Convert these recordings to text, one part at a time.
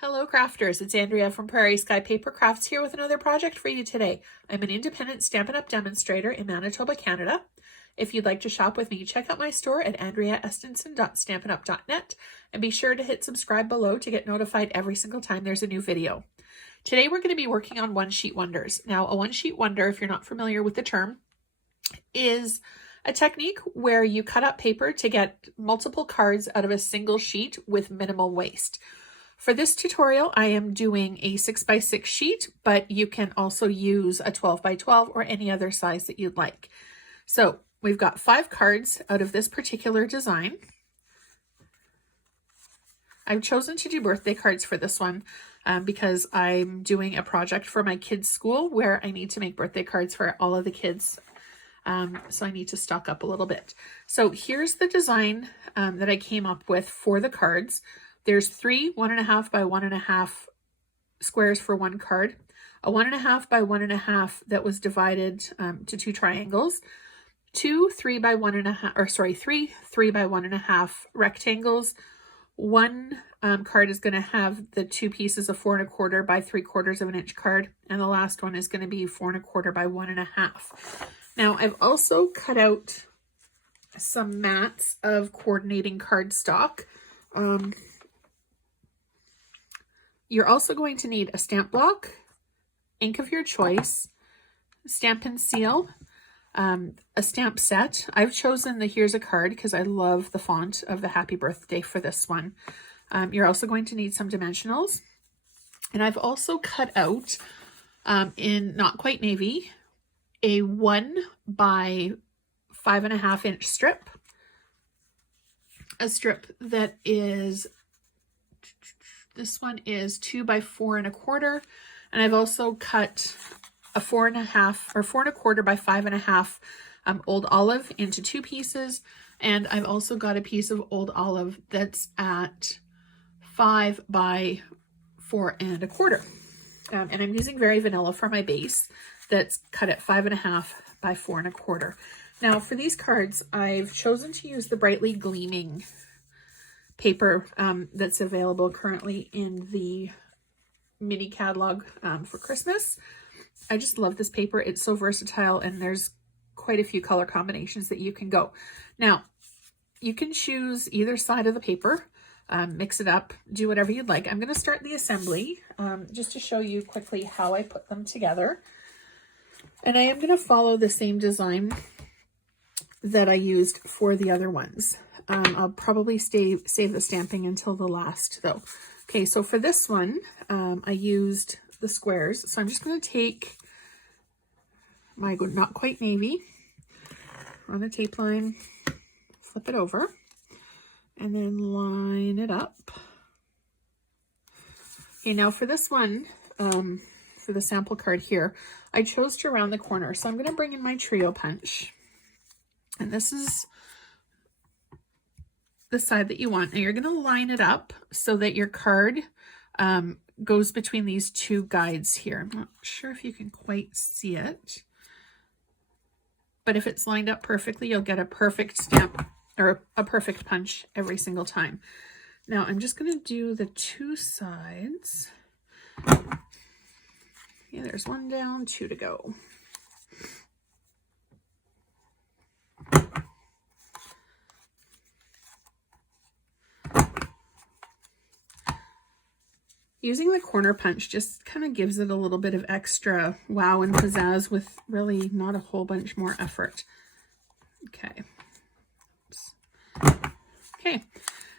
Hello crafters, it's Andrea from Prairie Sky Paper Crafts here with another project for you today. I'm an independent Stampin' Up! Demonstrator in Manitoba, Canada. If you'd like to shop with me, check out my store at andreaestinson.stampinup.net and be sure to hit subscribe below to get notified every single time there's a new video. Today we're going to be working on one-sheet wonders. Now a one-sheet wonder, if you're not familiar with the term, is a technique where you cut up paper to get multiple cards out of a single sheet with minimal waste. For this tutorial, I am doing a 6x6 sheet, but you can also use a 12x12 or any other size that you'd like. So we've got 5 cards out of this particular design. I've chosen to do birthday cards for this one because I'm doing a project for my kids' school where I need to make birthday cards for all of the kids. So I need to stock up a little bit. So here's the design that I came up with for the cards. There's 3 1.5 by 1.5 squares for one card, a 1.5 by 1.5 that was divided to 2 triangles, 2 3 by 1.5, or sorry, 3 3 by 1.5 rectangles. One card is going to have the 2 pieces of 4 1/4 by 3/4 of an inch card, and the last one is going to be 4 1/4 by 1.5. Now I've also cut out some mats of coordinating cardstock. You're also going to need a stamp block, ink of your choice, Stampin' Seal, a stamp set. I've chosen the Here's a Card because I love the font of the Happy Birthday for this one. You're also going to need some dimensionals. And I've also cut out, in Not Quite Navy, a 1 by 5.5 inch strip. A strip that is... This one is 2 by 4 1/4, and I've also cut a 4.5 or 4 1/4 by 5.5 old olive into 2 pieces, and I've also got a piece of old olive that's at 5 by 4 1/4. And I'm using Very Vanilla for my base that's cut at 5.5 by 4 1/4. Now for these cards, I've chosen to use the Brightly Gleaming paper that's available currently in the mini catalog for Christmas. I just love this paper. It's so versatile, and there's quite a few color combinations that you can go. Now, you can choose either side of the paper, mix it up, do whatever you'd like. I'm going to start the assembly just to show you quickly how I put them together. And I am going to follow the same design that I used for the other ones. I'll probably save the stamping until the last though. Okay, so for this one, I used the squares. So I'm just going to take my Not Quite Navy, run a tape line, flip it over, and then line it up. Okay, now for this one, for the sample card here, I chose to round the corner. So I'm going to bring in my trio punch. And this is the side that you want. Now you're going to line it up so that your card goes between these 2 guides here. I'm not sure if you can quite see it, but if it's lined up perfectly, you'll get a perfect stamp or a perfect punch every single time. Now I'm just going to do the 2 sides. Yeah, there's 1 down, 2 to go. Using the corner punch just kind of gives it a little bit of extra wow and pizzazz with really not a whole bunch more effort. Okay. Oops. Okay.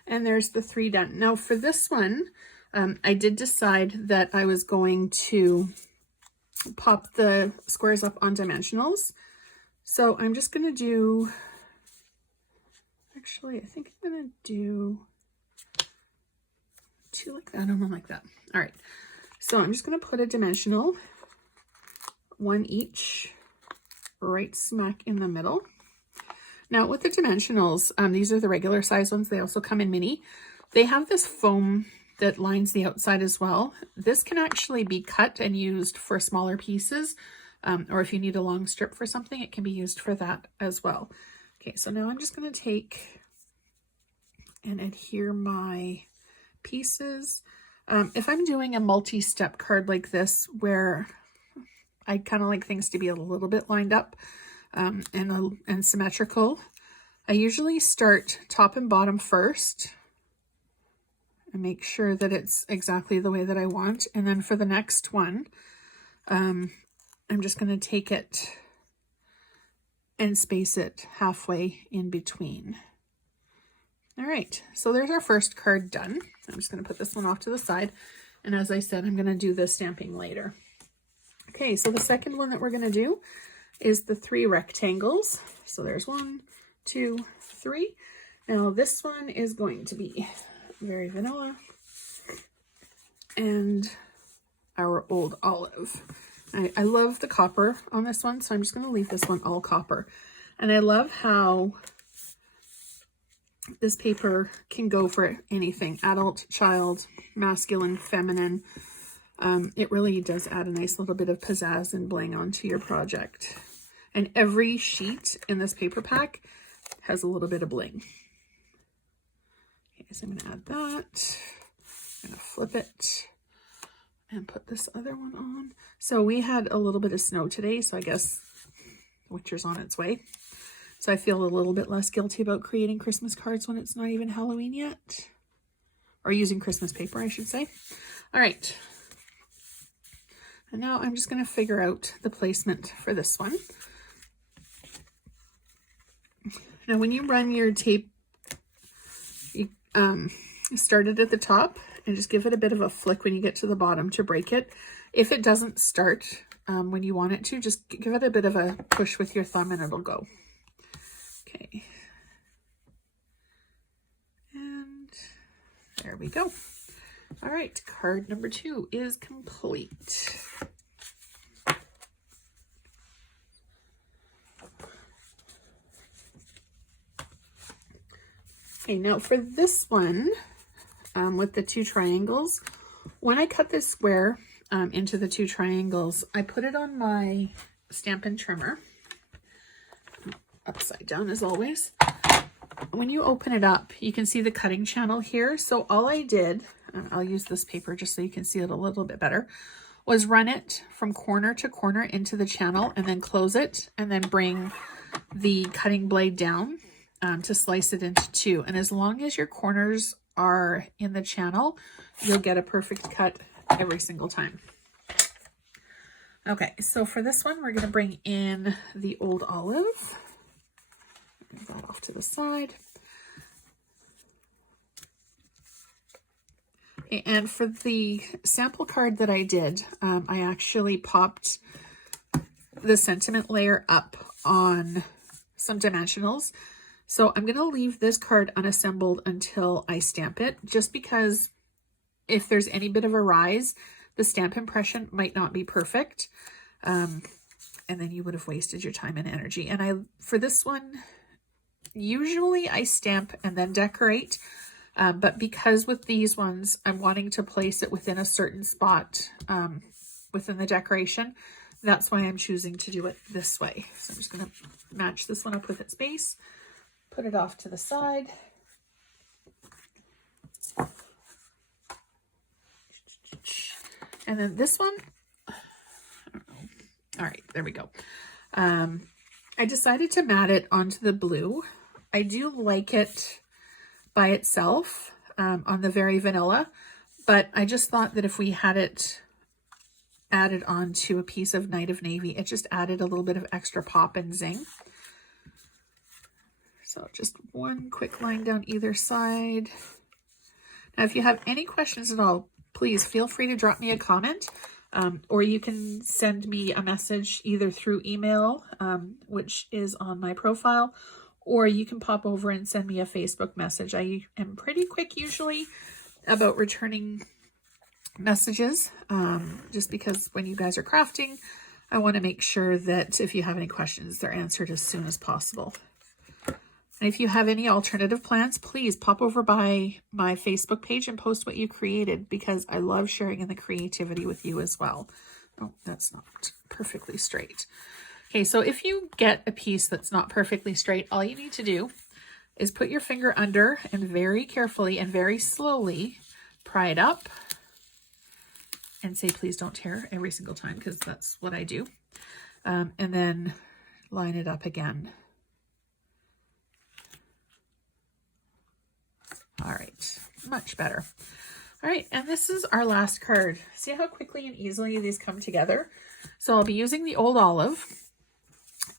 And there's the 3 done. Now for this one, I did decide that I was going to pop the squares up on dimensionals. So I'm just going to do, actually, I think I'm going to do 2 like that and 1 like that. All right, so I'm just going to put a dimensional, 1 each, right smack in the middle. Now with the dimensionals, these are the regular size ones. They also come in mini. They have this foam that lines the outside as well. This can actually be cut and used for smaller pieces, or if you need a long strip for something, it can be used for that as well. Okay, so now I'm just going to take and adhere my pieces. If I'm doing a multi-step card like this, where I kind of like things to be a little bit lined up and symmetrical, I usually start top and bottom first and make sure that it's exactly the way that I want. And then for the next one, I'm just going to take it and space it halfway in between. All right, so there's our first card done. I'm just going to put this one off to the side. And as I said, I'm going to do the stamping later. Okay, so the second one that we're going to do is the 3 rectangles. So there's 1, 2, 3. Now this one is going to be very vanilla and our old olive. I love the copper on this one, so I'm just going to leave this one all copper. And I love how this paper can go for anything, adult, child, masculine, feminine. It really does add a nice little bit of pizzazz and bling onto your project. And every sheet in this paper pack has a little bit of bling. Okay, so I'm going to add that. I'm going to flip it and put this other one on. So we had a little bit of snow today, so I guess winter's on its way. So I feel a little bit less guilty about creating Christmas cards when it's not even Halloween yet. Or using Christmas paper, I should say. All right. And now I'm just going to figure out the placement for this one. Now when you run your tape, you start it at the top and just give it a bit of a flick when you get to the bottom to break it. If it doesn't start when you want it to, just give it a bit of a push with your thumb and it'll go. Okay. And there we go. All right, card number 2 is complete. Okay, now for this one, with the 2 triangles, when I cut this square into the 2 triangles, I put it on my Stampin' trimmer, upside down as always. When you open it up, you can see the cutting channel here. So all I did, and I'll use this paper just so you can see it a little bit better, was run it from corner to corner into the channel and then close it and then bring the cutting blade down to slice it into 2. And as long as your corners are in the channel, you'll get a perfect cut every single time. Okay, so for this one, we're going to bring in the old olive. Move that off to the side. Okay, and for the sample card that I did, I actually popped the sentiment layer up on some dimensionals. So I'm going to leave this card unassembled until I stamp it, just because if there's any bit of a rise, the stamp impression might not be perfect. And then you would have wasted your time and energy. And for this one, usually I stamp and then decorate, but because with these ones, I'm wanting to place it within a certain spot within the decoration, that's why I'm choosing to do it this way. So I'm just going to match this one up with its base, put it off to the side. And then this one, I don't know. All right, there we go. I decided to mat it onto the blue. I do like it by itself on the very vanilla, but I just thought that if we had it added onto a piece of Night of Navy, it just added a little bit of extra pop and zing. So just one quick line down either side. Now, if you have any questions at all, please feel free to drop me a comment, or you can send me a message either through email, which is on my profile, or you can pop over and send me a Facebook message. I am pretty quick usually about returning messages, just because when you guys are crafting, I want to make sure that if you have any questions, they're answered as soon as possible. And if you have any alternative plans, please pop over by my Facebook page and post what you created, because I love sharing in the creativity with you as well. Oh, that's not perfectly straight. Okay, so if you get a piece that's not perfectly straight, all you need to do is put your finger under and very carefully and very slowly pry it up and say, please don't tear every single time, because that's what I do. And then line it up again. All right, much better. All right, and this is our last card. See how quickly and easily these come together? So I'll be using the Old Olive.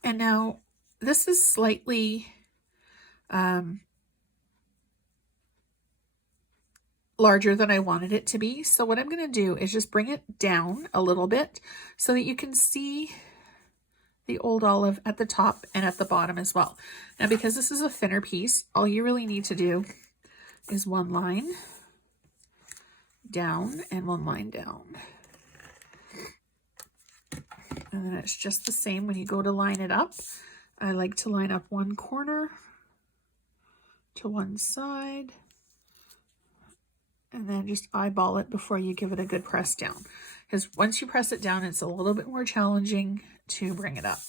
And now this is slightly larger than I wanted it to be. So what I'm going to do is just bring it down a little bit so that you can see the Old Olive at the top and at the bottom as well. Now, because this is a thinner piece, all you really need to do is one line down and one line down. And then it's just the same when you go to line it up. I like to line up one corner to one side and then just eyeball it before you give it a good press down. Because once you press it down, it's a little bit more challenging to bring it up.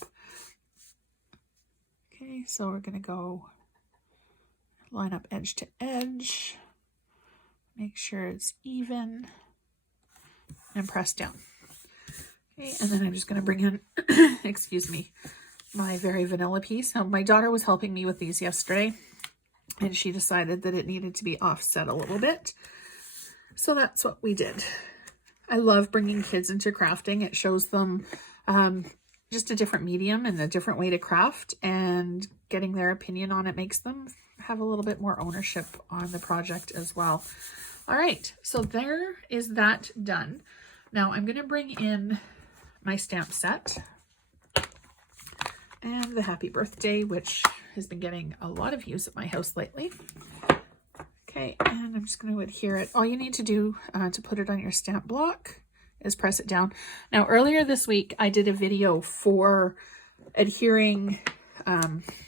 Okay, so we're going to go line up edge to edge, make sure it's even, and press down. Okay, and then I'm just going to bring in, excuse me, my very vanilla piece. Now, my daughter was helping me with these yesterday, and she decided that it needed to be offset a little bit. So that's what we did. I love bringing kids into crafting. It shows them just a different medium and a different way to craft, and getting their opinion on it makes them have a little bit more ownership on the project as well. All right, so there is that done. Now I'm going to bring in my stamp set and the happy birthday, which has been getting a lot of use at my house lately. Okay, and I'm just going to adhere it. All you need to do to put it on your stamp block is press it down. Now, earlier this week, I did a video for adhering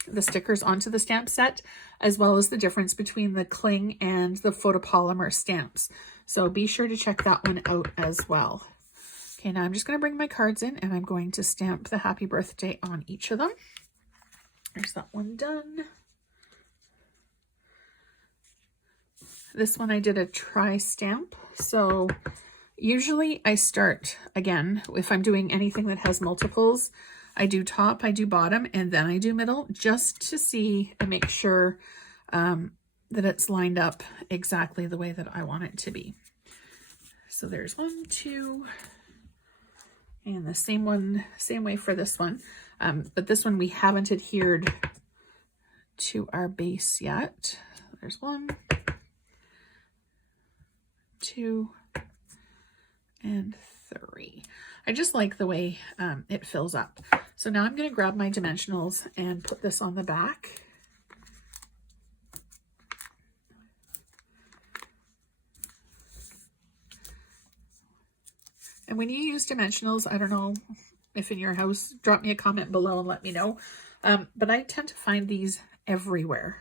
the stickers onto the stamp set, as well as the difference between the cling and the photopolymer stamps. So be sure to check that one out as well. Okay, now I'm just going to bring my cards in, and I'm going to stamp the happy birthday on each of them. There's that one done. This one I did a tri-stamp. So usually I start, again, if I'm doing anything that has multiples, I do top, I do bottom, and then I do middle, just to see and make sure that it's lined up exactly the way that I want it to be. So there's 1, 2, and the same way for this one. But this one we haven't adhered to our base yet. There's 1, 2, and 3. I just like the way it fills up. So now I'm going to grab my dimensionals and put this on the back. And when you use dimensionals, I don't know if in your house, drop me a comment below and let me know. But I tend to find these everywhere.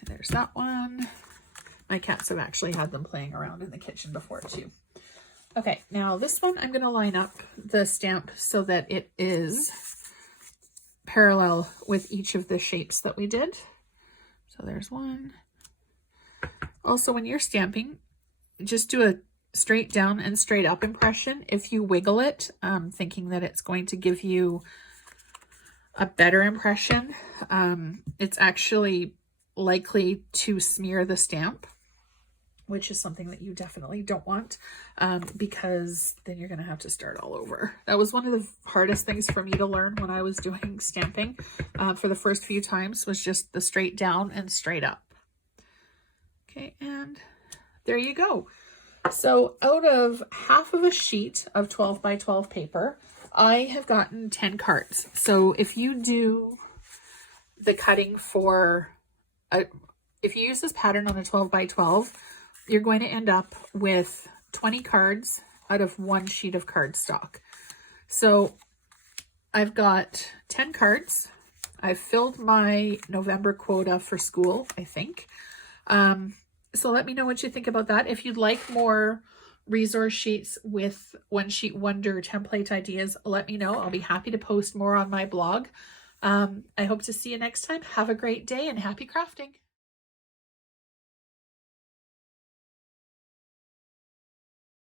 And there's that one. My cats have actually had them playing around in the kitchen before too. Okay, now this one I'm going to line up the stamp so that it is parallel with each of the shapes that we did. So there's one. Also, when you're stamping, just do a straight down and straight up impression. If you wiggle it, thinking that it's going to give you a better impression, it's actually likely to smear the stamp, which is something that you definitely don't want, because then you're going to have to start all over. That was one of the hardest things for me to learn when I was doing stamping for the first few times, was just the straight down and straight up. Okay, and there you go. So out of half of a sheet of 12 by 12 paper, I have gotten 10 cards. So if you do the cutting for, if you use this pattern on a 12 by 12, you're going to end up with 20 cards out of one sheet of cardstock. So I've got 10 cards. I've filled my November quota for school, I think. So let me know what you think about that. If you'd like more resource sheets with One Sheet Wonder template ideas, let me know. I'll be happy to post more on my blog. I hope to see you next time. Have a great day and happy crafting.